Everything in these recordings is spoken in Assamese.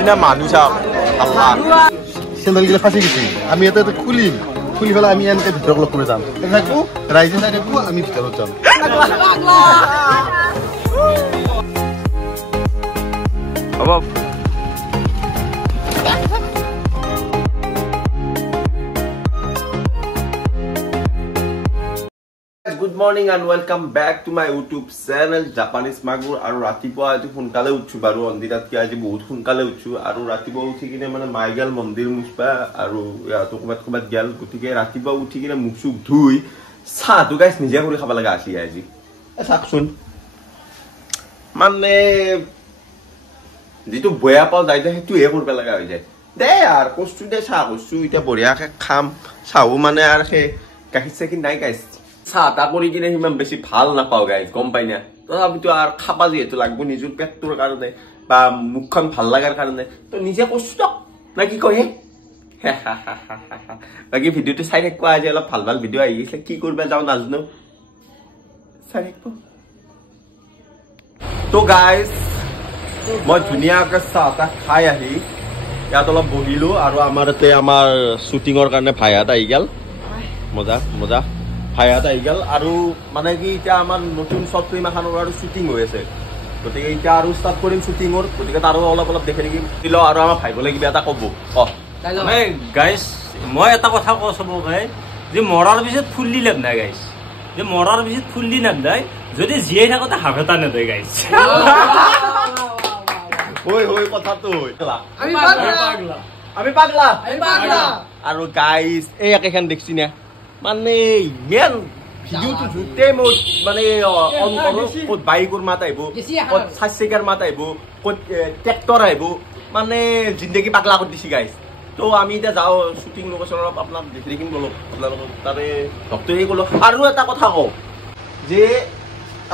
ইপিনে মানুহ চাওক আল্লাহ চেন্দেলগিলা ফাঁচি গৈছে আমি এটা খুলিম খুলি পেলাই আমি এনেকৈ ভিতৰত লগ কৰি যাম থাকো ৰাইজে চাই থাকো আমি ভিতৰত যাম হ'ব Good morning and welcome back to my YouTube channel Japanese Magur আৰু ৰাতিপুৱা আজি সোনকালে উঠছো বাৰু অন্দিৰাতকৈ আজি বহুত সোনকালে উঠছো আৰু ৰাতিপুৱা উঠি কিনে মানে মাইগাল মন্দিৰ মুছবা আৰু ইয়াতো ক'বাত গেল গতিকে ৰাতিপুৱা উঠি কিনে মুখ চুখ ধুই চাহটো গাইছ নিজে কৰি খাব লগা আছে আজি চাকচোন মানে যিটো বয়া পাওঁ যাই সেইটোহে কৰিব লগা হৈ যায় দে আৰু কচু দে চাহ কচু এতিয়া বঢ়িয়াকৈ খাম চাহো মানে আৰু সেই গাখীৰ চাখীৰ নাই গাইছ চাহ তা কৰি কিনে সিমান বেছি ভাল নাপাওঁ গাইজ গম পাই না তথাপিতো আৰু খাবা যিহেতু লাগব নিজৰ পেটটোৰ কাৰণে বা মুখখন ভাল লগাৰ কাৰণে তো নিজে কৈছো দিয়ক না কি কয় বাকী ভিডিঅ'টো চাই থাকিব আজি অলপ ভাল ভাল ভিডিঅ' আহি গৈছে কি কৰিব যাওঁ নাজানো চাই থাকিব তো গাইজ মই ধুনীয়াকৈ চাহ তাহ খাই আহি ইয়াত অলপ বহিলো আৰু আমাৰ ইয়াতে আমাৰ শ্বুটিঙৰ কাৰণে ভাইহাত আহি গ'ল মজা মজা ভাইহাত আহি গ'ল আৰু মানে কি এতিয়া আমাৰ নতুন শ্বৰ্ট ফিল্ম এখনৰ আৰু শ্বুটিং হৈ আছে গতিকে এতিয়া আৰু ষ্টাৰ্ট কৰিম শ্বুটিঙৰ গতিকে তাৰো অলপ অলপ দেখি দেখি দিলোঁ আৰু আমাৰ ভাইবলৈ কিবা এটা ক'ব মানে গাইজ মই এটা কথা কওঁ চবকে যে মৰাৰ পিছত ফুল্লি লাভ নাই গাইজ যে মৰাৰ পিছত ফুল্লি লাভ নাই যদি জীয়াই থাকোঁতে হাফ এটা নেদে গাইজ কথাটো আমি পাগলা আৰু গাইজ এই একেখন দেখছি না মানে ইমান ভিডিঅ'টো জোতে মই মানে অন কৰোঁ ক'ত বাইকৰ মাত আহিব ক'ত 4 চকাৰ মাত আহিব ক'ত ট্ৰেক্টৰ আহিব মানে জিন্দগী পাগলা কৰি দিছে গাইজ তো আমি এতিয়া যাওঁ শ্বুটিং লোকেশ্যন অলপ আপোনাক দেখি দেখিম গ'লো আপোনালোকক তাৰে ডক্টৰে ক'লো আৰু এটা কথা কওঁ যে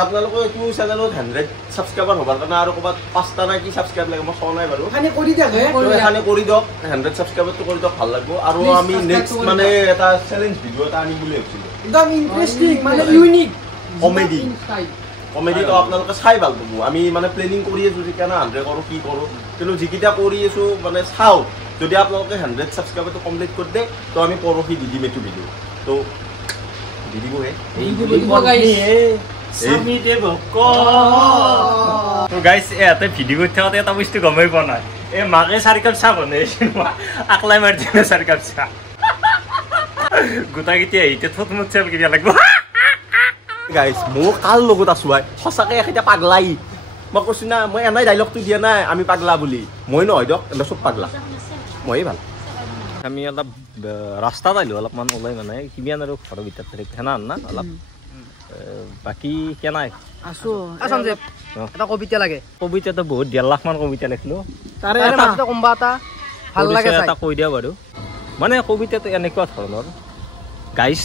আপোনালোকে এইটো চেনেলত 100 ছাবস্ক্ৰাইবাৰ হ'বৰ কাৰণে আৰু ক'ৰবাত 5টা নে কি ছাবস্ক্ৰাইব লাগে মই চোৱা নাই বাৰু এখানে কৰি দিয়ক 100 ছাবস্ক্ৰাইবাৰটো কৰি দিয়ক ভাল লাগিব আৰু আমি নেক্সট মানে এটা চেলেঞ্জ ভিডিঅ' এটা আনিম বুলি ভাবিছিলোঁ একদম ইন্টাৰেষ্টিং মানে ইউনিক কমেডি তো আপোনালোকে চাই ভাল পাব আমি মানে প্লেনিং কৰি আছোঁ যে কেনে 100 কৰোঁ কি কৰোঁ কিন্তু যিকেইটা কৰি আছোঁ মানে চাওঁ যদি আপোনালোকে 100 ছাবস্ক্ৰাইবাৰটো কমপ্লিট কৰি দিয়ে তো আমি পৰহি দি দিম এইটো ভিডিঅ' তো দি দিবহে ইয়াতে ভিডিঅ' কৰি থাকোঁতে এটা বস্তু গমেই পোৱা নাই এই মাকে 4 কাপ চাহ বনাইছিল আকলাই মাৰি দিলে 4 কাপ চাহ গোটাকেইটা এতিয়া থত মুঠ চাহ কিবা লাগিব গাইজ মোৰ কাৰ লগত আছো সঁচাকৈ এতিয়া পাগলাই মই কৈছো না মই এনেই ডাইলগটো দিয়া নাই আমি পাগলা বুলি মই নহয় দিয়ক এনে চব পাগলা ময়ে ভাল আমি অলপ ৰাস্তাত আহিলোঁ অলপমান ওলাই মানে কিমান আৰু ঘৰৰ ভিতৰত সেনা না অলপ বাকী কেনাই আছো সঞ্জীৱ এটা কবিতা লাগে কবিতাটো বহুত 1.5 লাখ মান কবিতা লিখিলোঁ তাৰে মাজতে কোনোবা এটা ভাল লাগে এটা কৈ দিয়া বাৰু মানে কবিতাটো এনেকুৱা ধৰণৰ গাইজ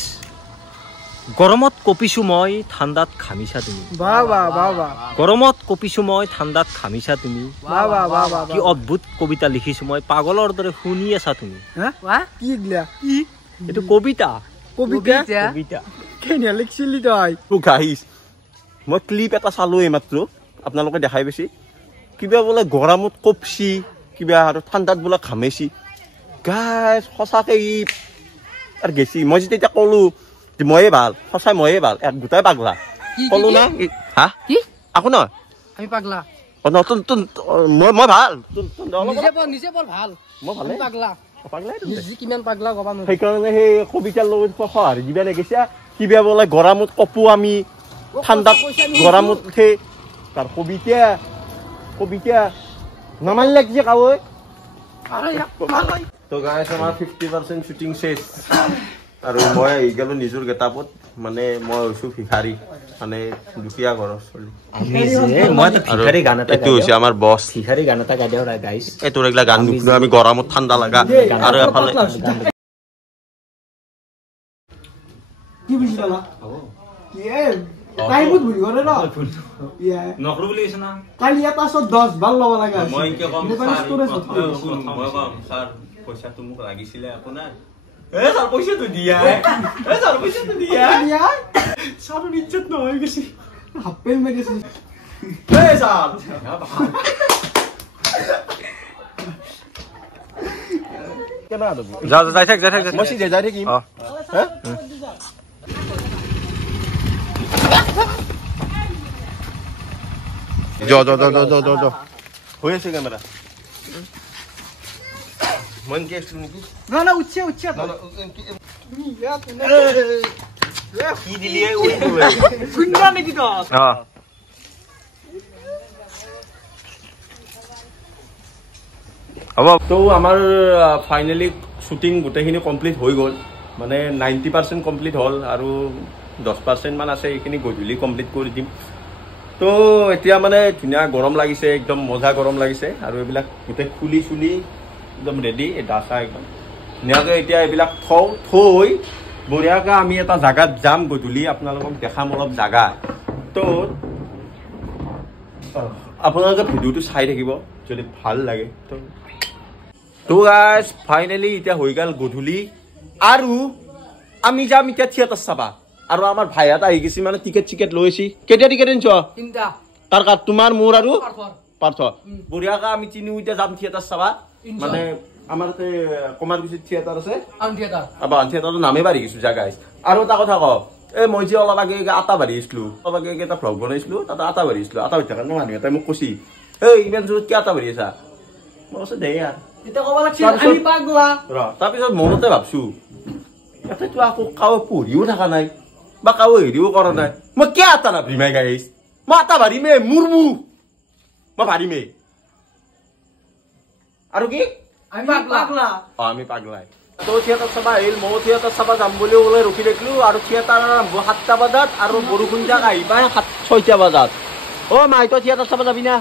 গৰমত কঁপিছোঁ মই ঠাণ্ডাত ঘামিছা তুমি গৰমত কঁপিছোঁ মই ঠাণ্ডাত ঘামিছা তুমি কি অদ্ভুত কবিতা লিখিছোঁ মই পাগলৰ দৰে শুনি আছা তুমি এইটো কবিতা গাইজ মই ক্লিপ এটা চালোঁ এইমাত্ৰ আপোনালোকে দেখাই পাইছে কিবা বোলে গৰমত কঁপছি কিবা আৰু ঠাণ্ডাত বোলে ঘামিছি গাইজ সঁচাকৈ ই আৰু গেছি মই যেতিয়া ক'লোঁ যে ময়ে ভাল সঁচাই ময়ে ভাল গোটাই পাগলা ক'লো না হা কি আকৌ নহয় আমি পাগলা মই ভাল সেইকাৰণে সেই কবিতাৰ লগত সঁহাৰি দিবা লাগিছে কিবা বোলে গৰমত কপো আমি ঠাণ্ডাত গৰমত সেই তাৰ কবিতা নামানি লাগিছে কাৱৈ তো গাইজ আমাৰ 50% শ্বুটিং শেষ আৰু মই আহি গ'লোঁ নিজৰ গেটাপত মানে মই হৈছোঁ ভিখাৰী মানে দুখীয়া ঘৰৰ চলি এইটো হৈছে আমাৰ বছ ভিখাৰী গান এটা গাই দিওঁ গাইজ এইটো এইগিলা গান নুশুনো আমি গৰমত ঠাণ্ডা লগা আৰু এফালে পইচাটো মোক লাগিছিলে আপোনাৰ পইচাটো দিয়া চাৰ ইজ্জত নহয় গৈছে হাপেল মাৰিছে কেনা হ'ব যা যাই থাক মই সিধে যাই থাকিম হা জ হৈ আছে কেমেৰা মন কি আছে নেকি না উচ্চে কি দিলিয়ে ওই শুনবা নেকি তো হ'ব তো আমাৰ ফাইনালি শুটিং গোটেইখিনি কমপ্লিট হৈ গ'ল মানে 90% কমপ্লিট হ'ল আৰু 10% মান আছে এইখিনি গধূলি কমপ্লিট কৰি দিম তো এতিয়া মানে ধুনীয়া গৰম লাগিছে একদম মজা গৰম লাগিছে আৰু এইবিলাক গোটেই খুলি চুলি একদম ৰেডি ডাচা একদম ধুনীয়াকৈ এতিয়া এইবিলাক থৈ বঢ়িয়াকৈ আমি এটা জাগাত যাম গধূলি আপোনালোকক দেখাম অলপ জাগা তো আপোনালোকে ভিডিঅ'টো চাই থাকিব যদি ভাল লাগে তো গাইজ ফাইনেলি এতিয়া হৈ গ'ল গধূলি আৰু আমি যাম এতিয়া থিয়েটাৰ চাবা আৰু আমাৰ ভাইয়াত আহি গৈছে মানে টিকেট লৈছি কেতিয়া টিকেট আনিছ তিনটা তাৰ কাৰ তোমাৰ মোৰ আৰু পাৰ্থ বঢ়িয়াকৈ আমি তিনিও এতিয়া যাম থিয়েটাৰ চাবা মানে আমাৰ কমাৰকুছিত থিয়েটাৰ আছে থিয়েটাৰৰ নামে বাঢ়ি গৈছো যা গাইজ আৰু এটা কথা কওঁ মই যে অলপ আগে আটা বাঢ়ি আছিলো অলপ আগে এটা ভ্লগ বনাইছিলো তাতে আটা বাঢ়ি আছিলো আটা বাঢ়ি থকাৰ কাৰণে মানুহ এটাই মোক কৈছি ইমান জোৰত কি আটা বাঢ়ি আছা মই কৈছো দে ইয়াৰ তাৰপিছত মনতে ভাবছো ইয়াতেতো আকৌ কাৰো পঢ়িও থকা নাই বা কাৰো হেৰিও কৰা নাই মই কিয় আটা নাভাৰিমাই গাইছ মই আটা ভাৰিমে মুৰমু মই ভাৰিমে আৰু কি আমি পাগলাই তো থিয়েটাৰ চাবা আহিল মই থিয়েটাৰ চাবা যাম বুলি ওলাই ৰখি থাকিলো আৰু থিয়েটাৰ আৰম্ভ 7টা বজাত আৰু বৰষুণ যাক আহি পাই 6টা বজাত মাই তই থিয়েটাৰ চাবা যাবি না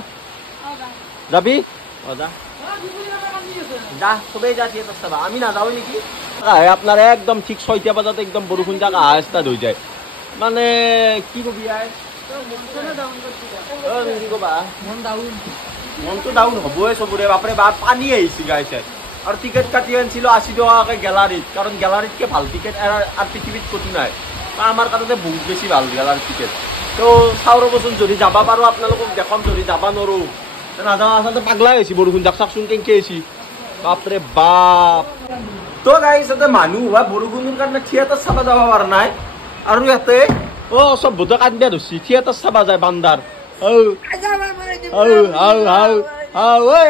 যাবি যা সবেই যা থিয়েটাৰ চাবা আমি নাযাওঁ নেকি আপনাৰ একদম ঠিক 6টা বজাত একদম বৰষুণ যাক আহা ষ্টাৰ্ট হৈ যায় মানে কি কবি কি কবা মনটো ডাউন হবই চবৰে বাপৰে বাপ পানী আহিছে গাইছে আৰু টিকেট কাটি আনিছিলো 80 টকাকৈ গেলাৰীত কাৰণ গেলাৰীতকৈ ভাল টিকেট আৰু পৃথিৱীত ক'তো নাই আমাৰ কাৰণে বহুত বেছি ভাল গেলাৰীৰ টিকেট তো চাওঁ ৰ'বচোন যদি যাব পাৰোঁ আপোনালোকক দেখাম যদি যাব নোৱাৰোঁ নাযাওঁ আচলতে পাগলাই হৈছে বৰষুণ যাক চাওকচোন কেনেকৈ আহিছে বাপৰে বাপ তো গাইছ ইয়াতে মানুহ হোৱা বৰষুণৰ কাৰণে থিয়েটাৰ চাব যাব পৰা নাই আৰু ইয়াতে চব বোধ কান্দিয়া ধৰছি থিয়েটাৰ চাব যায় বান্দাৰ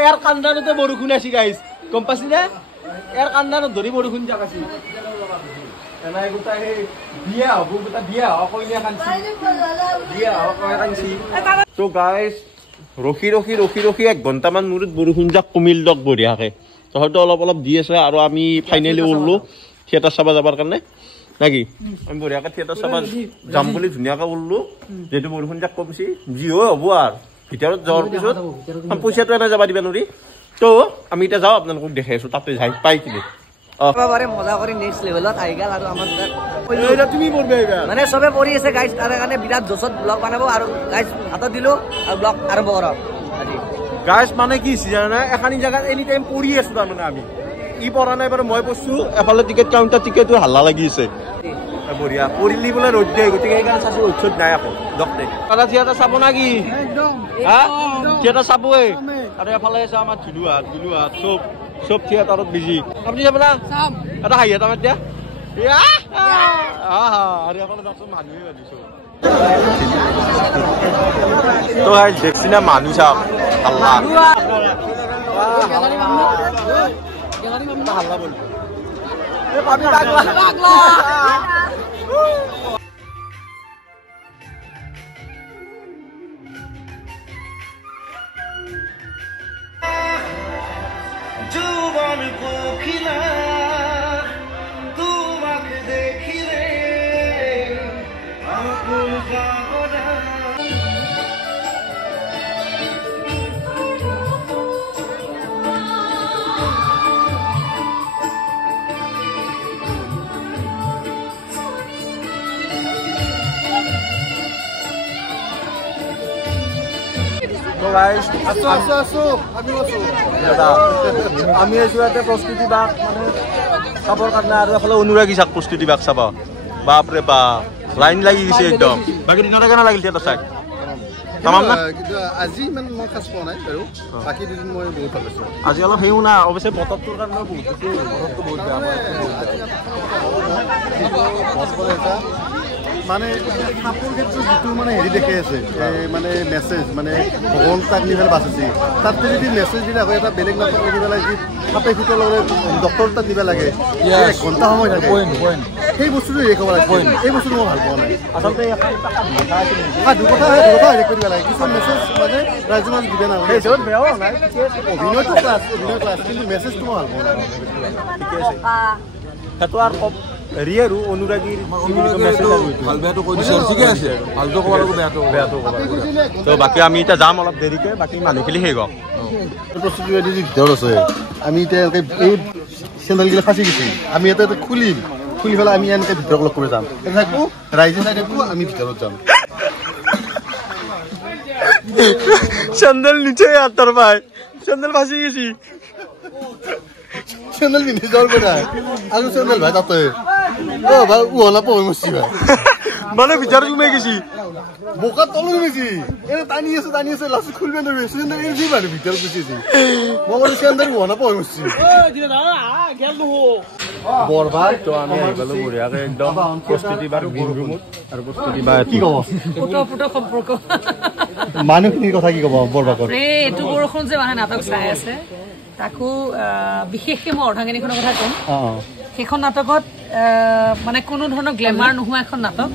ইয়াৰ কান্দানতে বৰষুণ আছে গাইছ গম পাইছি নে ইয়াৰ কান্দানত ধৰি বৰষুণ যাক আছে এনাই গোটা সেই বিয়া হ'ব গোটা বিয়া হওক কইনা কান্দি বিয়া হওক কইনা কান্দি তো গাইছ ৰখি 1 ঘণ্টামান মূৰত বৰষুণ যাক কমিল দক বঢ়িয়াকে হয়তো অলপ দি আছে আৰু আমি ফাইনেলি ওললো থিয়েটাৰ চাব যাবৰ কাৰণে নাকি আমি বঢ়িয়াকৈ থিয়েটাৰ চাব যাম বুলি ধুনীয়াকৈ ওললো যিহেতু বৰষুণ যাক কমিছি যি হয় হ'ব আৰু ভিতৰত যোৱাৰ পিছত পইচাটো এনে যাব দিবা নোৱাৰি তো আমি এতিয়া যাওঁ আপোনালোকক দেখাই আছো তাতে যাই পাই কিনে মজা কৰি নেক্সট লেভেলত আহি গ'ল আৰু আমাৰ তুমি মানে চবে পঢ়ি আছে গাইজ তাৰ কাৰণে বিৰাট জোচত ব্লগ বনাব আৰু গাইজ হাতত দিলো আৰু ব্লগ আৰম্ভ কৰক আজি গাইজ মানে কি জানা এখানি জায়গাত এনি টাইম পঢ়ি আছো তাৰমানে আমি ই পঢ়া নাই বাৰু মই পঢ়ছো এফালে টিকেট কাউণ্টাৰ টিকেটটো হাল্লা লাগি আছে বঢ়িয়া পঢ়িলি বোলে ৰ'দ দিয়ে গতিকে সেইকাৰণে চাইছো ঔষধ নাই আকৌ ডক্টৰে দাদা থিয়েটাৰ চাব না কি থিয়েটাৰ চাবই আৰু এফালে আছে আমাৰ ধুলুহাট চব থিয়েটাৰত বিজি আপুনি যাব না এটা হাঁহি এটা মাত দিয়া আৰু এফালে যাওকচোন মানুহে ভাবিছো তো গাইজ দেখছি না মানুহ চাওক হাল্লা হাল্লা বল জীবন কোকিলা তোমাকে দেখিলে আকুল ভাবনা আমি আছো ইয়াতে প্ৰস্তুতি বাগ মানে চাবৰ কাৰণে আৰু এফালে অনুৰাগী চাওক প্ৰস্তুতি বাগ চাব বাপৰে বাপ লাইন লাগি গৈছে একদম বাকী দিনতে কেনে লাগিল থিয়েটাৰ চাই তামাম না কিন্তু আজি ইমান মই খাচ পোৱা নাই বাৰু বাকী দুদিন মই বহুত ভাল পাইছোঁ আজি অলপ হেও না অৱশ্যে বতৰটোৰ কাৰণে বহুত বতৰটো বহুত বেয়া মানে সাপৰ ক্ষেত্ৰত যিটো মানে হেৰি দেখি আছে মানে মেছেজ মানে ভগৱান তাক নি পেলাই বাচিছে তাতে যদি মেছেজ দিলে হয় এটা বেলেগ নাটক লিখি পেলাই যি সাপে খুটৰ লগত ডক্টৰ তাত দিব লাগে 1 ঘণ্টা সময় থাকে সেই বস্তুটো হেৰি কৰিব লাগে এই বস্তুটো মই ভাল পোৱা নাই আচলতে দুটা হেৰি কৰিব লাগে কিছুমান মেছেজ মানে ৰাইজৰ মাজত দিব নালাগে সেইটো বেয়াও নাই অভিনয়টো ক্লাছ কিন্তু মেছেজটো মই ভাল পোৱা নাই ঠিকে আছে সেইটো আৰু হেৰি আৰু অনুৰাগীৰ ভাল বেয়াটো কৈ দিছে ঠিকে আছে ভালটো ক'ব লাগিব বেয়াটো ক'ব লাগিব তো বাকী আমি এতিয়া যাম অলপ দেৰিকৈ বাকী মানুহখিনি শেষ হওক প্ৰস্তুতি ভিতৰত আছে আমি এতিয়া এই চেণ্ডেলগিলা ফাঁচি গৈছে আমি এটা খুলি পেলাই আমি এনেকৈ ভিতৰত লগ কৰি যাম থাকো ৰাইজে চাই থাকো আমি ভিতৰত যাম চেণ্ডেল নিচে আৰ তোৰ ভাই চেণ্ডেল ফাঁসি গেছি চেণ্ডেল পিন্ধি যাওয়াৰ কথা আৰু চেণ্ডেল ভাই তাতে ও ভাই উহলা পই মরছি ভাই মানে ভিতরে ঘুমে গেছি বোকা তলে গেছি এনে টানি আছে লাস্ট খুলবে না চেণ্ডেল এনে দি মানে ভিতরে গেছি মই বলে চেণ্ডেল উহলা পই মরছি বরবাদ তো আমি গেল বঢ়িয়াকে একদম প্রস্তুতি বার গ্রিন রুমত আর প্রস্তুতি বা কি কব ফুটো সম্পর্ক মানুহখিনিৰ কথা কি কব বৰবাকৰ এইটো বৰষুণ যে মানে নাটক চাই আছে তাকো বিশেষকৈ মই অৰ্ধাংগিনীখনৰ কথা ক'ম সেইখন নাটকত মানে কোনো ধৰণৰ গ্লেমাৰ নোহোৱা এখন নাটক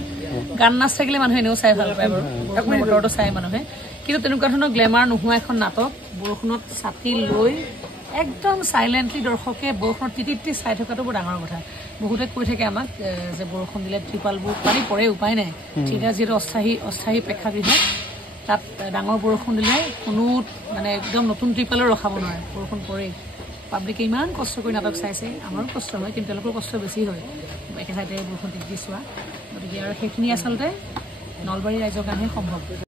গান নাচ থাকিলে মানুহে এনেও চাই ভাল পায় বাৰু বৰষুণ বতৰটো চাই মানুহে কিন্তু তেনেকুৱা ধৰণৰ গ্লেমাৰ নোহোৱা এখন নাটক বৰষুণত ছাতি লৈ একদম চাইলেণ্টলি দৰ্শকে বৰষুণত তিতি চাই থকাটো বৰ ডাঙৰ কথা বহুতে কৈ থাকে আমাক যে বৰষুণ দিলে ত্ৰিপালবোৰ পানী পৰে উপায় নাই ঠিক আছে যিহেতু অস্থায়ী প্ৰেক্ষাগৃহ তাত ডাঙৰ বৰষুণ দিলে কোনো মানে একদম নতুন ত্ৰিপালো ৰখাব নোৱাৰে বৰষুণ পৰে পাব্লিকে ইমান কষ্ট কৰি নাটক চাইছে আমাৰো কষ্ট হয় কিন্তু তেওঁলোকৰ কষ্ট বেছি হয় একেঠাইতে বৰষুণ তিতি চোৱা গতিকে আৰু সেইখিনি আচলতে নলবাৰী ৰাইজৰ কাৰণে সম্ভৱ